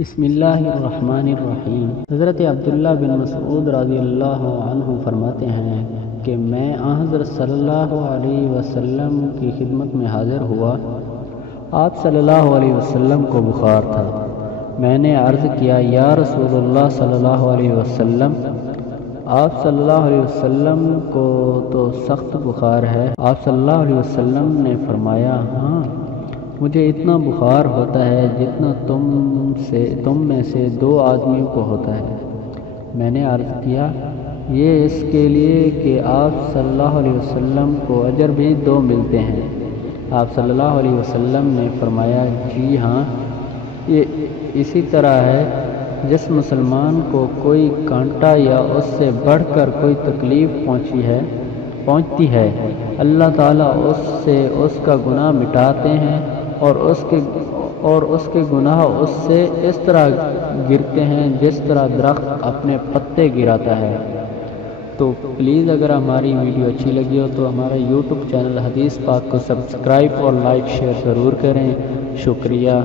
بسم اللہ الرحمن الرحیم۔ حضرت عبداللہ بن مسعود رضی اللہ عنہ فرماتے ہیں کہ میں حضرت صلی اللہ علیہ وسلم کی خدمت میں حاضر ہوا۔ آپ صلی اللہ علیہ وسلم کو بخار تھا۔ میں نے عرض کیا یا رسول اللہ صلی اللہ علیہ وسلم، آپ صلی اللہ علیہ وسلم کو تو سخت بخار ہے۔ آپ صلی اللہ علیہ وسلم نے فرمایا ہاں، مجھے اتنا بخار ہوتا ہے جتنا تم میں سے 2 آدمیوں کو ہوتا ہے۔ میں نے عرض کیا یہ اس کے لیے کہ آپ صلی اللہ علیہ وسلم کو اجر بھی 2 ملتے ہیں۔ آپ صلی اللہ علیہ وسلم نے فرمایا جی ہاں، یہ اسی طرح ہے جس مسلمان کو کوئی کانٹا یا اس سے بڑھ کر کوئی تکلیف پہنچتی ہے، اللہ تعالیٰ اس سے اس کا گناہ مٹاتے ہیں اور اس کے گناہ اس سے اس طرح گرتے ہیں جس طرح درخت اپنے پتے گراتا ہے۔ تو پلیز اگر ہماری ویڈیو اچھی لگی ہو تو ہمارا یوٹیوب چینل حدیث پاک کو سبسکرائب اور لائک شیئر ضرور کریں۔ شکریہ۔